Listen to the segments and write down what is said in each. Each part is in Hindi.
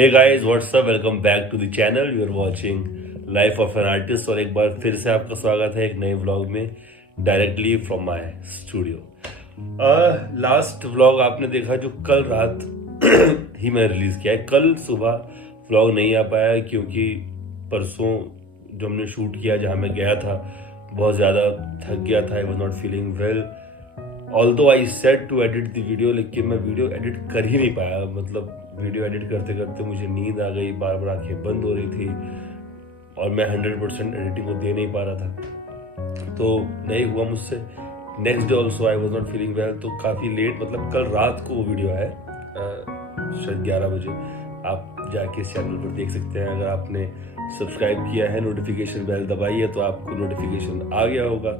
Hey guys what's up, welcome back to the channel. You are watching life of an artist और एक बार फिर से आपका स्वागत है एक नए व्लॉग में directly from my studio. Last vlog आपने देखा जो कल रात ही मैंने रिलीज किया है। कल सुबह व्लॉग नहीं आ पाया क्योंकि परसों जो हमने शूट किया जहाँ मैं गया था बहुत ज़्यादा थक गया था। I was not feeling well. Although I said to edit the video, लेकिन मैं वीडियो एडिट कर ही नहीं पाया। मतलब वीडियो एडिट करते करते मुझे नींद आ गई, बार बार आंखें बंद हो रही थी और मैं 100% एडिटिंग को दे नहीं पा रहा था, तो नहीं हुआ मुझसे। Next day also I was not feeling well, तो काफ़ी लेट, मतलब कल रात को वो वीडियो है शायद 11 बजे। आप जाके इस चैनल पर देख सकते हैं। अगर आपने सब्सक्राइब किया है, नोटिफिकेशन बेल दबाई है तो आपको नोटिफिकेशन आ गया होगा,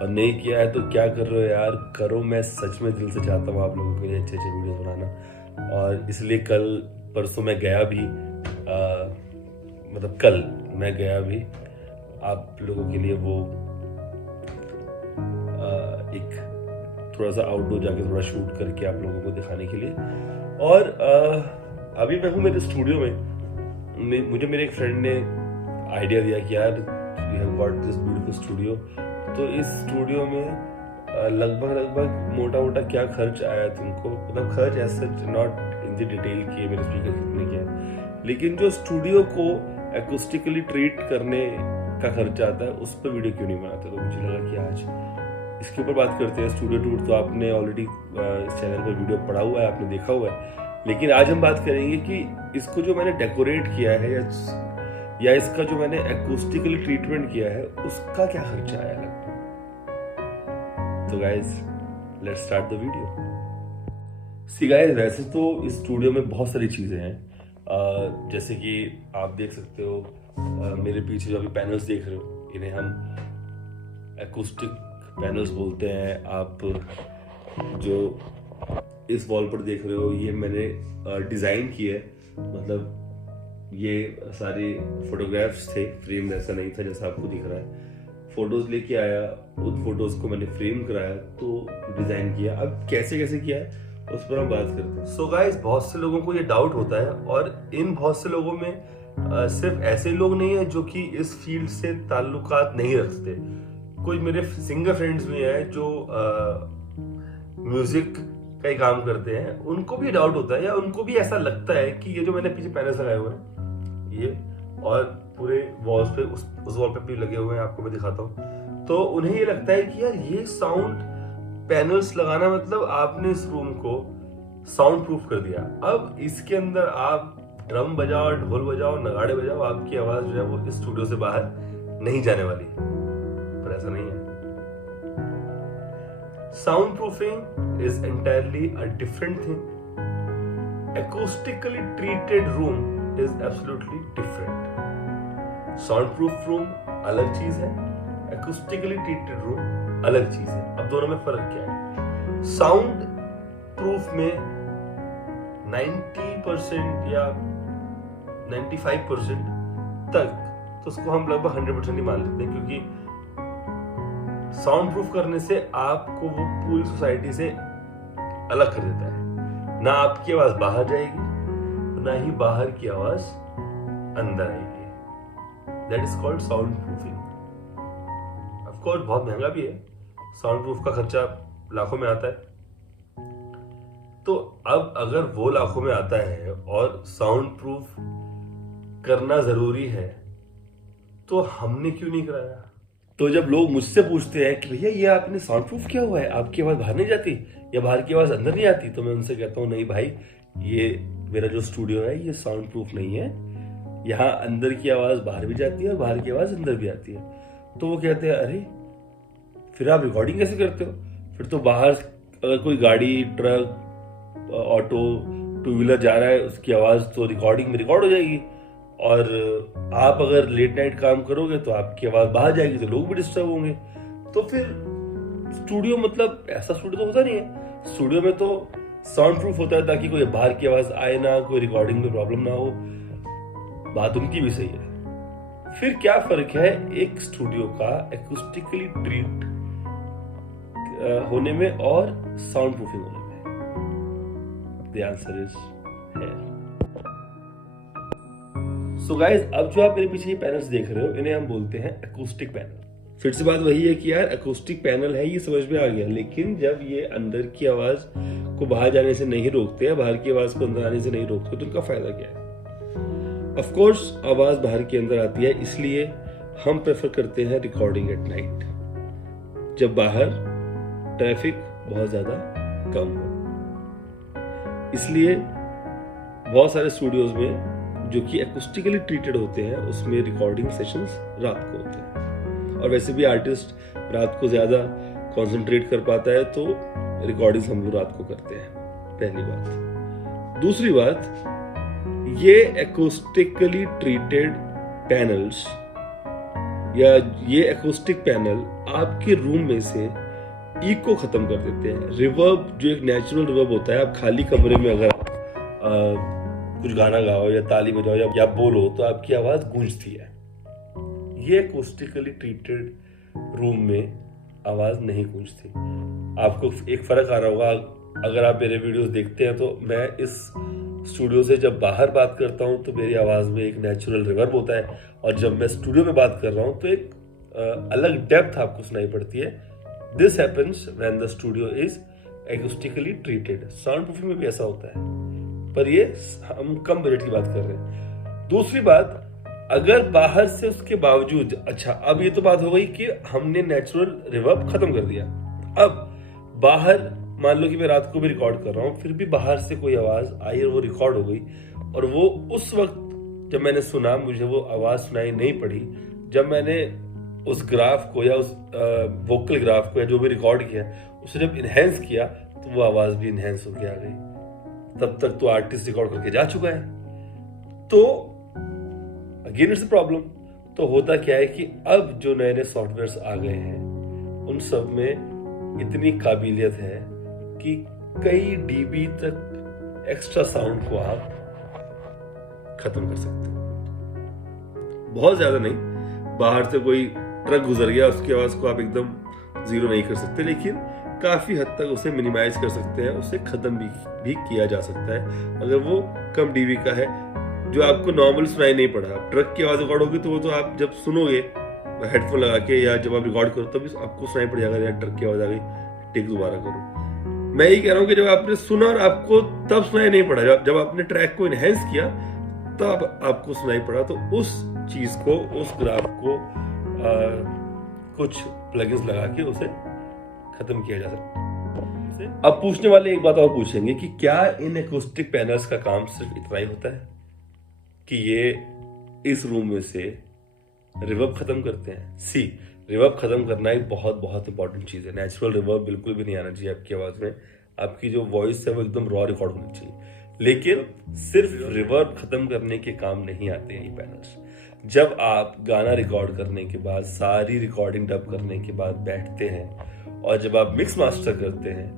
और नहीं किया है तो क्या कर रहे हो यार, करो। मैं सच में दिल से चाहता हूँ आप लोगों के लिए अच्छे अच्छे वीडियो बनाना, और इसलिए कल परसों मैं गया भी, मतलब कल मैं गया भी आप लोगों के लिए वो एक थोड़ा सा आउटडोर जाके थोड़ा शूट करके आप लोगों को दिखाने के लिए। और अभी मैं हूँ मेरे स्टूडियो में। मुझे मेरे एक फ्रेंड ने आइडिया दिया कि यार we have got this beautiful studio, तो इस स्टूडियो में लगभग मोटा मोटा क्या खर्च आया तुमको, मतलब खर्च ऐसा नॉट इन द डिटेल किए मेरे स्पीकर कितने किया, लेकिन जो स्टूडियो को एक्यूस्टिकली ट्रीट करने का खर्चा आता है उस पर वीडियो क्यों नहीं बनाते। तो मुझे लगा कि आज इसके ऊपर बात करते हैं। स्टूडियो टूर तो आपने ऑलरेडी इस चैनल पर वीडियो पड़ा हुआ है, आपने देखा हुआ है, लेकिन आज हम बात करेंगे कि इसको जो मैंने डेकोरेट किया है या इसका जो मैंने एक्यूस्टिकली ट्रीटमेंट किया है उसका क्या खर्चा आया लगभग। तो guys let's start the video. See guys, वैसे तो इस स्टूडियो में बहुत सारी चीज़ें हैं, जैसे कि आप देख सकते हो मेरे पीछे जो अभी पैनल्स देख रहे हो, इन्हें हम एक्यूस्टिक पैनल्स बोलते हैं। आप जो इस वॉल पर देख रहे हो ये मैंने डिज़ाइन किया है, मतलब ये सारे फोटोग्राफ्स थे, फ्रेम ऐसा नहीं था जैसा आपको दिख रहा है। फोटोज लेके आया, उन फोटोज को मैंने फ्रेम कराया तो डिजाइन किया। अब कैसे कैसे किया है उस पर हम बात करते हैं। सो गाइस, बहुत से लोगों को ये डाउट होता है, और इन बहुत से लोगों में सिर्फ ऐसे लोग नहीं है जो कि इस फील्ड से ताल्लुकात नहीं रखते। कोई मेरे सिंगर फ्रेंड्स भी हैं जो म्यूजिक का ही काम करते हैं, उनको भी डाउट होता है या उनको भी ऐसा लगता है कि ये जो मैंने पीछे पैनल्स लगाए हुए हैं ये, और पूरे वॉल्स पे उस वॉल पे भी लगे हुए हैं, आपको मैं दिखाता हूँ, तो उन्हें ये लगता है कि यार ये साउंड पैनल्स लगाना मतलब आपने इस रूम को साउंड प्रूफ कर दिया। अब इसके अंदर आप ड्रम बजाओ, ढोल बजाओ, नगाड़े बजाओ, आपकी आवाज जो है वो इस स्टूडियो से बाहर नहीं जाने वाली, पर ऐसा नहीं है। Sound proofing is entirely a different thing. acoustically treated room is absolutely different. Sound proof room अलग चीज है, acoustically treated रूम अलग चीज है। अब दोनों में फर्क क्या है? साउंड प्रूफ में 90% या 95% तक तो उसको हम लगभग 100% ही मान लेते हैं, क्योंकि साउंड प्रूफ करने से आपको वो पूरी सोसाइटी से अलग कर देता है। ना आपकी आवाज बाहर जाएगी, ना ही बाहर की आवाज अंदर आएगी। That is called sound proofing. Of course बहुत महंगा भी है, साउंड प्रूफ का खर्चा लाखों में आता है। तो अब अगर वो लाखों में आता है और साउंड प्रूफ करना जरूरी है तो हमने क्यों नहीं कराया। तो जब लोग मुझसे पूछते हैं कि भैया ये आपने साउंड प्रूफ किया हुआ है, आपकी आवाज बाहर नहीं जाती या बाहर की आवाज अंदर नहीं आती, तो मैं उनसे कहता हूँ नहीं भाई, ये मेरा जो स्टूडियो है ये साउंड प्रूफ नहीं है, यहाँ अंदर की आवाज बाहर भी जाती है और बाहर की आवाज अंदर भी आती है। तो वो कहते हैं अरे फिर आप रिकॉर्डिंग कैसे करते हो? फिर तो बाहर अगर कोई गाड़ी, ट्रक, ऑटो, टू व्हीलर जा रहा है उसकी आवाज तो रिकॉर्डिंग में रिकॉर्ड हो जाएगी, और आप अगर लेट नाइट काम करोगे तो आपकी आवाज बाहर जाएगी तो लोग भी डिस्टर्ब होंगे। तो फिर स्टूडियो मतलब ऐसा स्टूडियो तो होता नहीं है। स्टूडियो में तो साउंड प्रूफ होता है ताकि कोई बाहर की आवाज आए ना, कोई रिकॉर्डिंग में प्रॉब्लम ना हो। बात उनकी भी सही है। फिर क्या फर्क है एक स्टूडियो का एक्यूस्टिकली ट्रीट होने में और साउंड प्रूफिंग होने में? द आंसर इज है सो गाइस, अब जो आप मेरे पीछे ये पैनल्स देख रहे हो, इन्हें हम बोलते हैं एकॉस्टिक पैनल। फिर से बात वही है कि यार एकॉस्टिक पैनल है, ये समझ में आ गया, लेकिन जब ये अंदर की आवाज को बाहर जाने से नहीं रोकते या बाहर की आवाज को अंदर आने से नहीं रोकते तो उनका फायदा क्या है? ऑफ कोर्स आवाज बाहर के अंदर आती है, इसलिए हम प्रेफर करते हैं रिकॉर्डिंग एट नाइट, जब बाहर ट्रैफिक बहुत ज्यादा कम हो। इसलिए बहुत सारे स्टूडियोज में जो कि एक्यूस्टिकली ट्रीटेड होते हैं उसमें रिकॉर्डिंग सेशंस रात को होते हैं, और वैसे भी आर्टिस्ट रात को ज्यादा कंसंट्रेट कर पाता है, तो रिकॉर्डिंग्स हम लोग रात को करते हैं, पहली बात। दूसरी बात, ये एक्यूस्टिकली ट्रीटेड पैनल्स या ये एक्यूस्टिक पैनल आपके रूम में से इको खत्म कर देते हैं। रिवर्ब जो एक नेचुरल रिवर्ब होता है, आप खाली कमरे में अगर कुछ गाना गाओ या ताली बजाओ या बोलो तो आपकी आवाज गूंजती है। ये एक्यूस्टिकली ट्रीटेड रूम में आवाज नहीं गूंजती। आपको एक फर्क आ रहा होगा अगर आप मेरे वीडियोस देखते हैं, तो मैं इस स्टूडियो से जब बाहर बात करता हूं तो मेरी आवाज में एक नेचुरल रिवर्ब होता है, और जब मैं स्टूडियो में बात कर रहा हूं तो एक अलग डेप्थ आपको सुनाई पड़ती है। This happens when the studio is acoustically treated. Soundproofing में भी ऐसा होता है, पर ये हम कम बजट की बात कर रहे हैं। दूसरी बात, अगर बाहर से उसके बावजूद, अच्छा अब ये तो बात हो गई कि हमने नेचुरल रिवर्ब खत्म कर दिया, अब बाहर मान लो कि मैं रात को भी रिकॉर्ड कर रहा हूँ, फिर भी बाहर से कोई आवाज आई और वो रिकॉर्ड हो गई, और वो उस वक्त जब मैंने सुना मुझे वो आवाज सुनाई नहीं पड़ी। जब मैंने उस ग्राफ को या उस वोकल ग्राफ को या जो भी रिकॉर्ड किया उसे जब इनहेंस किया तो वो आवाज भी इनहेंस होकर आ गई। तब तक तो आर्टिस्ट रिकॉर्ड करके जा चुका है, तो अगेन इट्स प्रॉब्लम। तो होता क्या है कि अब जो नए नए सॉफ्टवेयर्स आ गए हैं उन सब में इतनी काबिलियत है कि कई डीबी तक एक्स्ट्रा साउंड को आप खत्म कर सकते हो। बहुत ज्यादा नहीं, बाहर से कोई ट्रक गुजर गया उसकी आवाज को आप एकदम जीरो नहीं कर सकते, लेकिन काफी हद तक उसे मिनिमाइज कर सकते हैं, उसे खत्म भी किया जा सकता है अगर वो कम डीबी का है, जो आपको नॉर्मल सुनाई नहीं पड़ा। ट्रक की आवाज रिकॉर्ड होगी तो वो तो आप जब सुनोगे हेडफोन लगा के या जब आप रिकॉर्ड करो तभी आपको सुनाई पड़ जाएगा यार ट्रक की आवाज आ गई, टेक दोबारा करो। मैं यही कह रहा हूँ कि जब आपने सुना और आपको तब सुनाई नहीं पड़ा, जब आपने ट्रैक को इनहेंस किया तब आपको सुनाई पड़ा, तो उस चीज को, उस ग्राफ को कुछ प्लगइन्स लगा के उसे खत्म किया जा सकता है। अब पूछने वाले एक बात और पूछेंगे कि क्या इन एकॉस्टिक पैनल्स का काम सिर्फ इतना ही होता है कि ये इस रूम में से रिवर्ब खत्म करते हैं? सी, रिवर्ब खत्म करना एक बहुत बहुत इंपॉर्टेंट चीज है। नेचुरल रिवर्ब बिल्कुल भी नहीं आना चाहिए आपकी आवाज में। आपकी जो वॉइस है वो एकदम रॉ रिकॉर्ड होनी चाहिए, लेकिन सिर्फ रिवर्ब खत्म करने के काम नहीं आते हैं ये पैनल्स। जब आप गाना रिकॉर्ड करने के बाद, सारी रिकॉर्डिंग डब करने के बाद बैठते हैं और जब आप मिक्स मास्टर करते हैं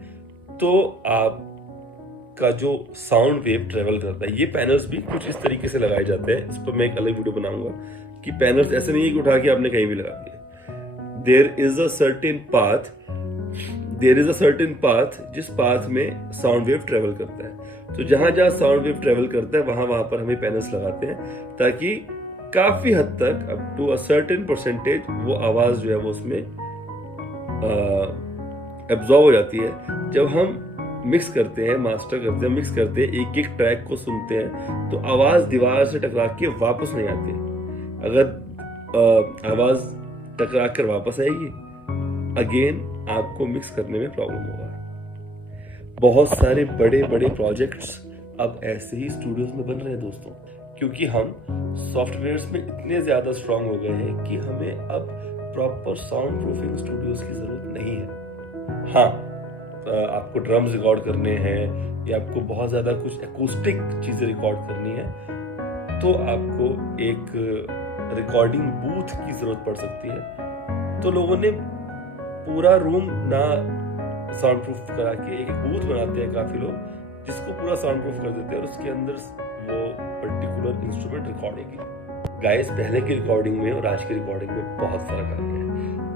तो आपका जो साउंड वेव ट्रेवल करता है, ये पैनल्स भी कुछ इस तरीके से लगाए जाते हैं। इस पर मैं एक अलग वीडियो बनाऊंगा कि पैनल्स ऐसे नहीं है कि उठा के आपने कहीं भी लगा दिया। There is a certain path जिस पाथ में साउंड वेव ट्रेवल करता है। तो जहां जहां साउंड वेव ट्रेवल करता है वहां पर हमें पैनल्स लगाते हैं, ताकि काफी हद तक up to a certain percentage वो आवाज जो है वो उसमें एब्जॉर्ब हो जाती है। जब हम मिक्स करते हैं, मास्टर करते हैं, मिक्स करते हैं, एक एक ट्रैक को सुनते हैं तो आवाज दीवार से टकरा के वापस नहीं आती। अगर आवाज टकरा कर वापस आएगी, अगेन आपको मिक्स करने में प्रॉब्लम होगा। बहुत सारे बड़े बड़े प्रोजेक्ट्स अब ऐसे ही स्टूडियोज में बन रहे हैं दोस्तों, क्योंकि हम सॉफ्टवेयर्स में इतने ज्यादा स्ट्रांग हो गए हैं कि हमें अब प्रॉपर साउंड प्रूफिंग स्टूडियोज की जरूरत नहीं है। हाँ, आपको ड्रम्स रिकॉर्ड करने हैं या आपको बहुत ज्यादा कुछ एकॉस्टिक चीजें रिकॉर्ड करनी है तो आपको एक रिकॉर्डिंग बूथ की जरूरत पड़ सकती है। तो लोगों ने पूरा रूम ना साउंड प्रूफ करा के एक बूथ बनाते हैं काफी लोग, जिसको पूरा साउंड प्रूफ कर देते हैं और उसके अंदर वो पर्टिकुलर इंस्ट्रूमेंट रिकॉर्ड होगी। गाइस, पहले की रिकॉर्डिंग में और आज की रिकॉर्डिंग में बहुत फर्क आ गया है।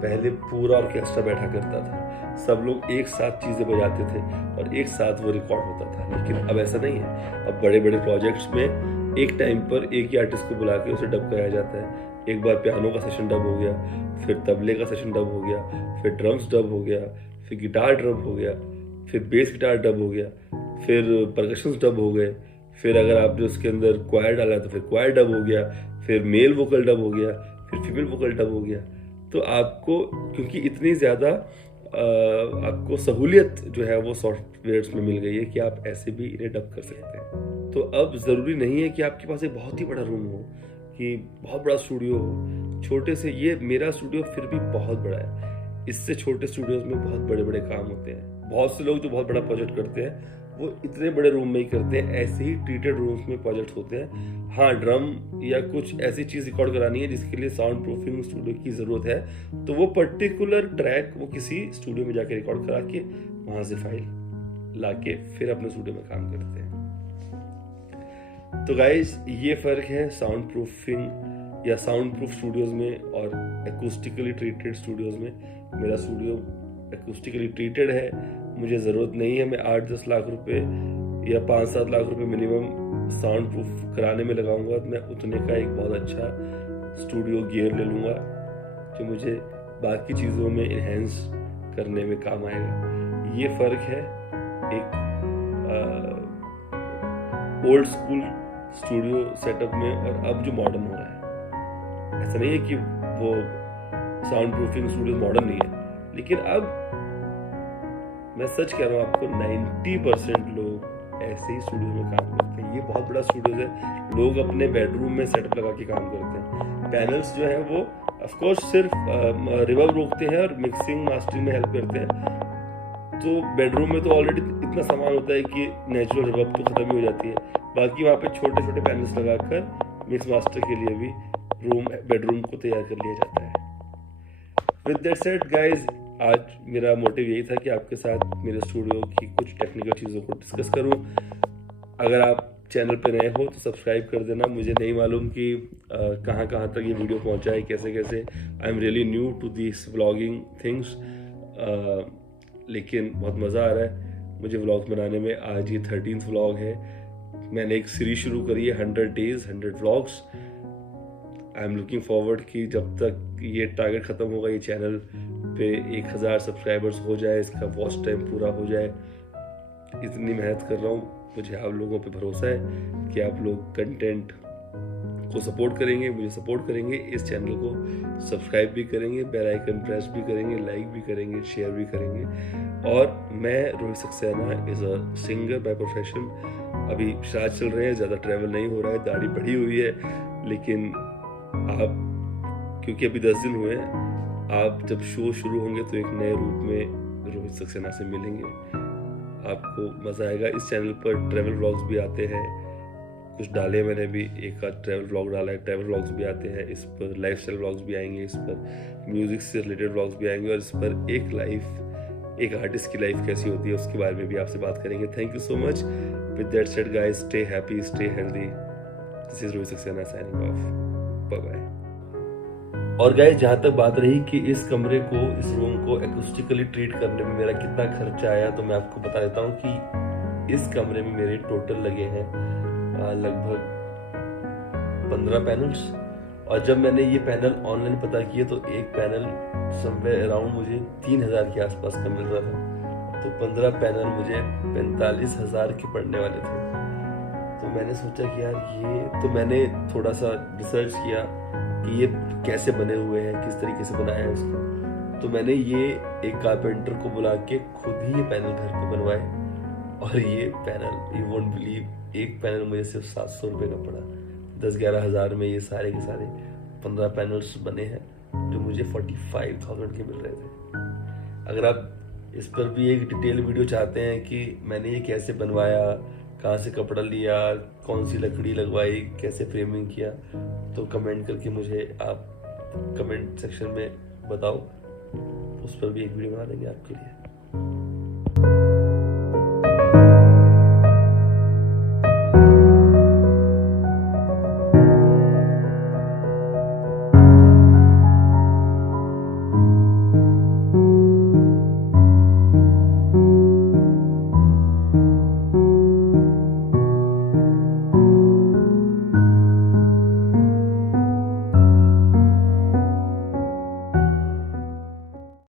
पहले पूरा ऑर्केस्ट्रा बैठा करता था, सब लोग एक साथ चीजें बजाते थे और एक साथ वो रिकॉर्ड होता था, लेकिन अब ऐसा नहीं है। अब बड़े बड़े प्रोजेक्ट्स में एक टाइम पर एक ही आर्टिस्ट को बुला के उसे डब कराया जाता है। एक बार पियानो का सेशन डब हो गया, फिर तबले का सेशन डब हो गया, फिर ड्रम्स डब हो गया, फिर गिटार डब हो गया, फिर बेस गिटार डब हो गया, फिर परकशंस डब हो गए, फिर अगर आपने उसके अंदर क्वायर डाला तो फिर क्वायर डब हो गया, फिर मेल वोकल डब हो गया, फिर फीमेल वोकल डब हो गया। तो आपको क्योंकि इतनी ज़्यादा आपको सहूलियत जो है वो सॉफ्टवेयर्स में मिल गई है कि आप ऐसे भी इन्हें डब कर सकते हैं। तो अब ज़रूरी नहीं है कि आपके पास एक बहुत ही बड़ा रूम हो, कि बहुत बड़ा स्टूडियो हो। छोटे से, ये मेरा स्टूडियो फिर भी बहुत बड़ा है, इससे छोटे स्टूडियोज में बहुत बड़े बड़े काम होते हैं। बहुत से लोग जो बहुत बड़ा प्रोजेक्ट करते हैं वो इतने बड़े रूम में ही करते हैं, ऐसे ही ट्रीटेड रूम्स में प्रोजेक्ट होते हैं। हाँ, ड्रम या कुछ ऐसी चीज़ रिकॉर्ड करानी है जिसके लिए साउंड प्रूफिंग स्टूडियो की ज़रूरत है, तो वो पर्टिकुलर ट्रैक वो किसी स्टूडियो में जाके रिकॉर्ड करा के वहाँ से फाइल ला के फिर अपने स्टूडियो में काम करते हैं। तो गाइज, ये फ़र्क है साउंड प्रूफिंग या साउंड प्रूफ स्टूडियोज़ में और एक्ूस्टिकली ट्रीटेड स्टूडियोज़ में। मेरा स्टूडियो एक्ूस्टिकली ट्रीटेड है, मुझे ज़रूरत नहीं है मैं 8-10 लाख रुपए या 5-7 लाख रुपए मिनिमम साउंड प्रूफ कराने में लगाऊंगा। मैं उतने का एक बहुत अच्छा स्टूडियो गियर ले लूँगा जो मुझे बाकी चीज़ों में इन्हेंस करने में काम आएगा। ये फ़र्क है एक ओल्ड स्कूल स्टूडियो सेटअप में और अब जो मॉडर्न हो रहा है। ऐसा नहीं है कि वो साउंड प्रूफिंग स्टूडियो मॉडर्न नहीं है, लेकिन अब मैं सच कह रहा हूँ आपको 90% लोग ऐसे ही स्टूडियो में काम करते हैं। ये बहुत बड़ा स्टूडियो है, लोग अपने बेडरूम में सेटअप लगा के काम करते हैं। पैनल्स जो है वो ऑफकोर्स सिर्फ रिवर्ब रोकते हैं और मिक्सिंग मास्टरिंग में हेल्प करते हैं। तो बेडरूम में तो ऑलरेडी इतना सामान होता है कि नेचुरल रिवर्ब तो खत्म ही हो जाती है, बाकी वहाँ पे छोटे छोटे पैनल्स लगाकर मिक्स मास्टर के लिए भी बेडरूम को तैयार कर लिया जाता है। विद दैट सेड गाइज, आज मेरा मोटिव यही था कि आपके साथ मेरे स्टूडियो की कुछ टेक्निकल चीज़ों को डिस्कस करूं। अगर आप चैनल पे नए हो तो सब्सक्राइब कर देना। मुझे नहीं मालूम कि कहाँ कहाँ तक ये वीडियो पहुंचा है, कैसे कैसे। I am really new to this vlogging things, लेकिन बहुत मज़ा आ रहा है मुझे व्लॉग बनाने में। आज ये 13th व्लॉग है। मैंने एक सीरीज शुरू करी है 100 days 100 vlogs. I am looking forward कि जब तक ये टारगेट ख़त्म होगा, ये चैनल पे 1000 सब्सक्राइबर्स हो जाए, इसका वॉच टाइम पूरा हो जाए। इतनी मेहनत कर रहा हूँ, मुझे आप लोगों पे भरोसा है कि आप लोग कंटेंट को सपोर्ट करेंगे, मुझे सपोर्ट करेंगे, इस चैनल को सब्सक्राइब भी करेंगे, बेल आइकन प्रेस भी करेंगे, लाइक भी करेंगे, शेयर भी करेंगे। और मैं Rohit Saxena is a singer by profession. अभी श्राद्ध चल रहे हैं, ज़्यादा ट्रैवल नहीं हो रहा है, दाढ़ी बढ़ी हुई है, लेकिन आप क्योंकि अभी 10 दिन हुए हैं, आप जब शो शुरू होंगे तो एक नए रूप में रोहित सक्सेना से मिलेंगे, आपको मज़ा आएगा। इस चैनल पर ट्रैवल व्लॉग्स भी आते हैं, कुछ डाले मैंने भी, एक आध ट्रैवल व्लॉग डाला है, ट्रैवल व्लॉग्स भी आते हैं। इस पर लाइफस्टाइल व्लॉग्स भी आएंगे, इस पर म्यूज़िक से रिलेटेड व्लॉग्स भी आएंगे, और इस पर एक आर्टिस्ट की लाइफ कैसी होती है उसके बारे में भी आपसे बात करेंगे। Thank you so much. With that said guys, stay happy, stay healthy. This is Rohit Saksena signing off. Bye bye. और गाइस, जहाँ तक बात रही कि इस कमरे को, इस रूम को एक्ूस्टिकली ट्रीट करने में मेरा कितना खर्चा आया, तो मैं आपको बता देता हूँ कि इस कमरे में मेरे टोटल लगे हैं लगभग 15 पैनल्स। और जब मैंने ये पैनल ऑनलाइन पता किए तो एक पैनल समवेयर अराउंड मुझे 3000 के आसपास का मिल रहा था। तो 15 पैनल मुझे 45,000 के पड़ने वाले थे। तो मैंने सोचा कि यार ये, तो मैंने थोड़ा सा रिसर्च किया कि ये कैसे बने हुए हैं, किस तरीके से बनाया है इसको। तो मैंने ये एक कारपेंटर को बुला के खुद ही ये पैनल घर पे बनवाए, और ये पैनल, यू वोंट बिलीव, एक पैनल मुझे सिर्फ 700 रुपये का पड़ा। 10-11 हज़ार में ये सारे के सारे 15 पैनल्स बने हैं, जो मुझे 45,000 के मिल रहे थे। अगर आप इस पर भी एक डिटेल वीडियो चाहते हैं कि मैंने ये कैसे बनवाया, कहाँ से कपड़ा लिया, कौन सी लकड़ी लगवाई, कैसे फ्रेमिंग किया, तो कमेंट करके मुझे आप कमेंट सेक्शन में बताओ, उस पर भी एक वीडियो बना देंगे आपके लिए।